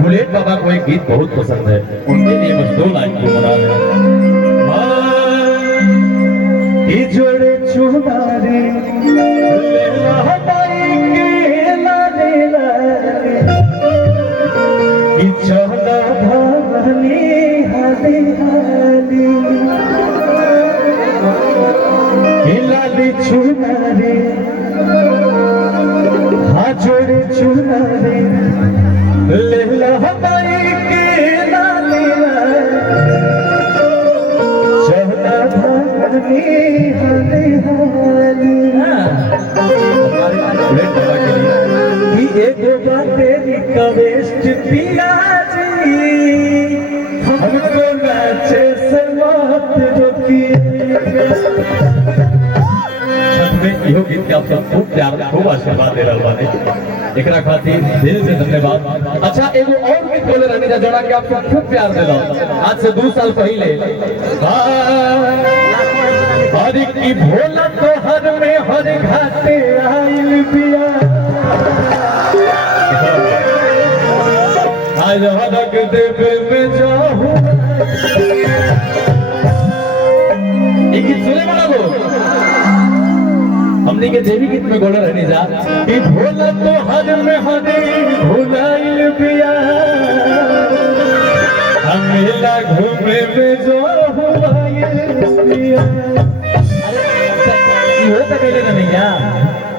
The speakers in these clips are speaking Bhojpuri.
बुलेट बाबा को एक गीत बहुत पसंद है, उनके लिए बस 2 लाइन की मुराद है। जोड़े चुनारे चौदह धानी हाली हाली लाली चुनारे हाँ जोड़े चुनारे लेला हमारी के लाली चौदह धानी हाली हाली एगो बातेरी कवेस्ट पिया जी हमको नाचे से मत रोकिए। इहो गीत के आप सब खूब प्यार खूब आशीर्वाद दे रहल बानी, एकरा खातिर दिल से धन्यवाद। अच्छा एगो और गीत बोले रहनी जा जोड़ा के आप सब खूब प्यार देला। आज से 2 साल पहले हरि की भोला तो हर में हर घाटे आइल पिया आज हरक देवे में जाहूं। एक गीत सुने वाला वो हमने के देवी गीत में गोला रहने जा कि भोला तो हर में हरे भुलाइल पिया हम मेला घूमे में जाहूं पिया। हो तो कहले नहीं जा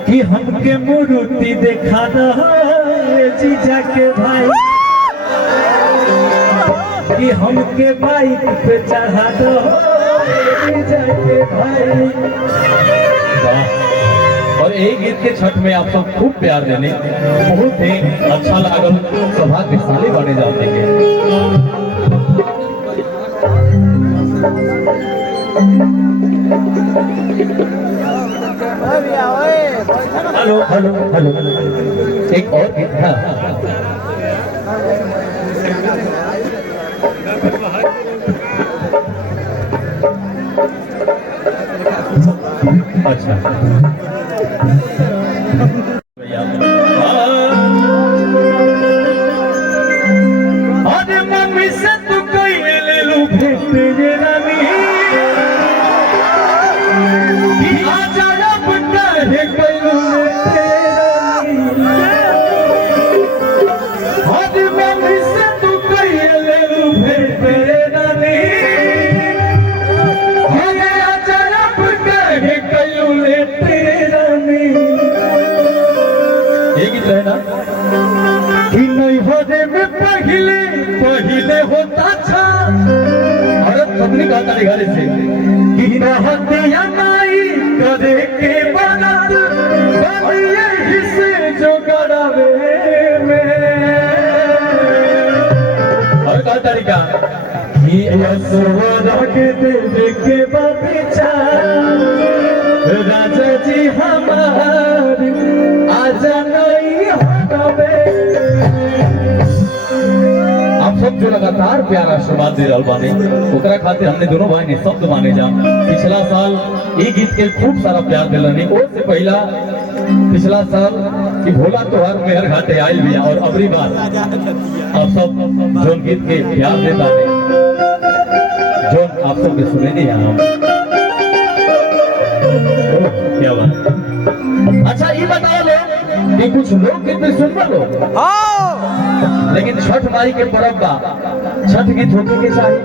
कि हमके मूर्ति देखा रहा जीजा के भाई कि हमके बाइक पे चढ़ा दो जीजा के भाई। और एक गीत के छठ में आप सब खूब प्यार देने बहुत ही अच्छा लागल, सौभाग्यशाली बने जाते हैं। हेलो हेलो हेलो एक और गीत था अच्छा अरे मम्मी से तू कहीं ले लू भेंट रानी आजा अब कहे कलू अरे मम्मी से तू कहीं ले लू भेंट रानी आजा अब कहे कलू रानी। ये गीत है ना कि नहीं होने में पहले पहले होता था और अपनी कहता निकाले से कि रहतिया माई करे के बनत बनिए हिस्से जो करावे में और कहता तरीका कि असवरा के देवे के बाबीचा राजा जी हमारी आजा नहीं हटावे। आप सब जो लगातार प्यार आशीर्वाद दे रहल बानी ओकरा खातिर हमने दोनों भाई ने शब्द माने जा। पिछला साल ये गीत के खूब सारा प्यार दिलनी, और से पहला पिछला साल कि भोला तोहर मेहर घाटे आयल भी और अबरी बार आप सब जो गीत के प्यार देता है जो आप सब के सुने नहीं हम क्या बात। अच्छा ये बताओ लो कि कुछ लोग गीत में सुन लो लेकिन छठ माई के पर्व बा छठ गीत होके के चाहिए,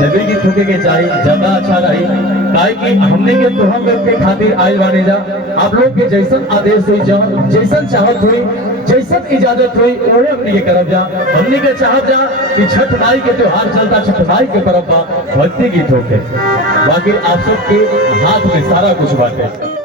जब गीत होके के चाहिए ज्यादा अच्छा रही काहे कि हमने के तो हम लोग के खातिर आयल बानी जा। आप लोग के जैसन आदेश हुई जैसन चाहत हुई जैसन इजाजत हुई ओरे हमने ये करब जा। हमने के चाहत जा कि छठ माई के त्योहार चलता छठ माई के पर्व बा भक्ति गीत होके, बाकी आप सब के हाथ में सारा कुछ बाटे।